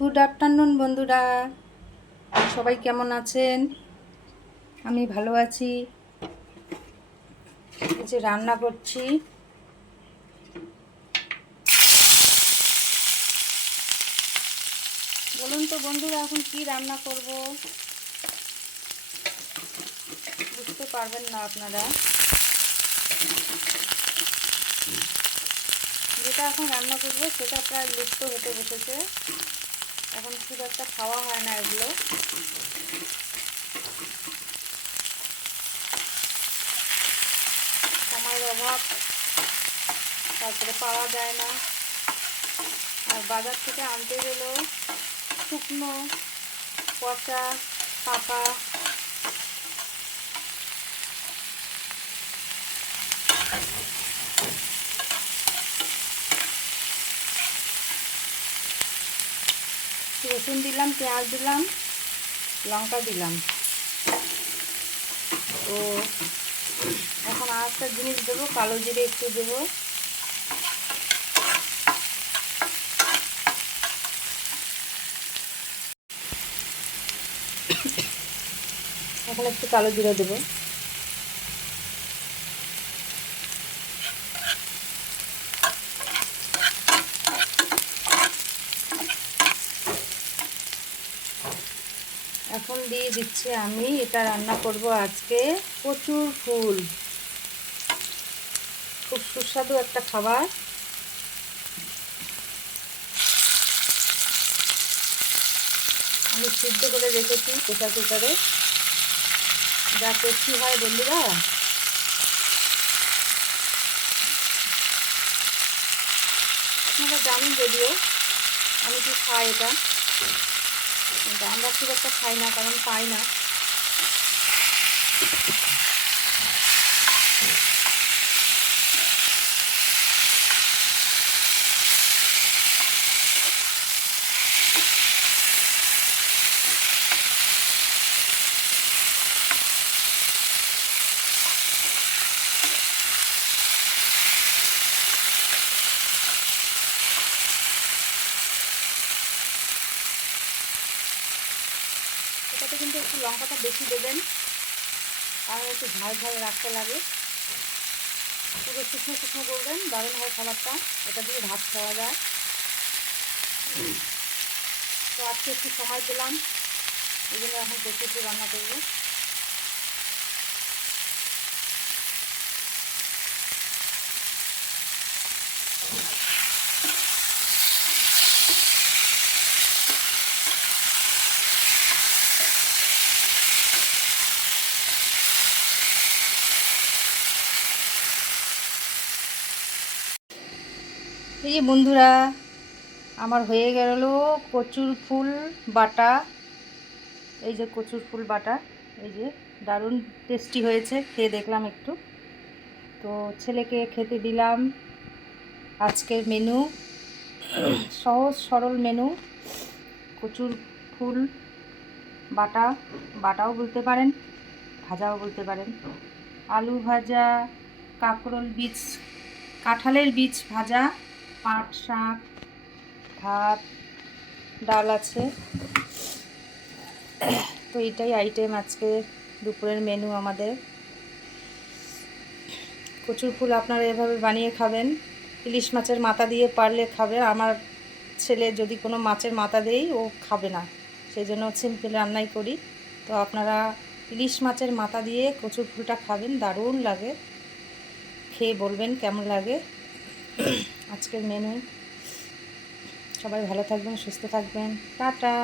Good afternoon বন্ধুরা, সবাই কেমন আছেন? আমি ভালো আছি। এই যে রান্না করছি। বলুন তো বন্ধুরা, এখন কি রান্না করব? বুঝতে পারবেন না আপনারা। যেটা এখন রান্না করব সেটা প্রায় লুপ্ত হতে বসেছে। এখন খুব একটা খাওয়া হয় না এগুলো। সময়ের অভাব, তারপরে পাওয়া যায় না। আর বাজার থেকে আনতে গেলেও শুকনো, পচা, পাকা। রসুন দিলাম, পেঁয়াজ দিলাম, লঙ্কা দিলাম। তো এখন আর একটা জিনিস দেবো, কালো জিরে একটু দেবো। এখন একটু কালো জিরে দেবো। এখন দিয়ে দিচ্ছি আমি, এটা রান্না করব আজকে কচুর ফুল। খুব সুস্বাদু একটা খাবার। আমি সিদ্ধ করে রেখেছি প্রেসার কুকারে, যা টেস্টি হয় বন্ধুরা। আপনারা জানেন যদিও, আমি কি খাই এটা, কিন্তু আমরা খুব একটা খাই না, কারণ পাই না। এটাতে কিন্তু একটু লঙ্কাটা বেশি দেবেন, আর একটু ঝাল ঝাল রাখতে লাগে। পুরো শুকনো শুকনো করবেন, দারুণ হয় খাবারটা। এটা দিয়ে ভাত খাওয়া যায়। তো আজকে একটু সময় পেলাম, এই জন্য এখন কচুর রান্না করবো। এই যে বন্ধুরা, আমার হয়ে গেল কচুর ফুল বাটা। এই যে কচুর ফুল বাটা, এই যে দারুণ টেস্টি হয়েছে। খেয়ে দেখলাম একটু, তো ছেলেকে খেতে দিলাম। আজকের মেনু সহজ সরল মেনু, কচুর ফুল বাটা। বাটাও বলতে পারেন, ভাজাও বলতে পারেন। আলু ভাজা, কাঁকরোল বীজ, কাঁঠালের বীজ ভাজা, পাট শাক, ভাত, ডাল আছে। তো এটাই আইটেম আজকে দুপুরের মেনু আমাদের। কচুর ফুল আপনারা এভাবে বানিয়ে খাবেন। ইলিশ মাছের মাথা দিয়ে পারলে খাবে। আমার ছেলে যদি কোনো মাছের মাথা দেই ও খাবে না, সেই জন্য সিম্পল রান্নাই করি। তো আপনারা ইলিশ মাছের মাথা দিয়ে কচুর ফুলটা খাবেন, দারুণ লাগে। খেয়ে বলবেন কেমন লাগে। আজকের মেনু। সবাই ভালো থাকবেন, সুস্থ থাকবেন। টাটা।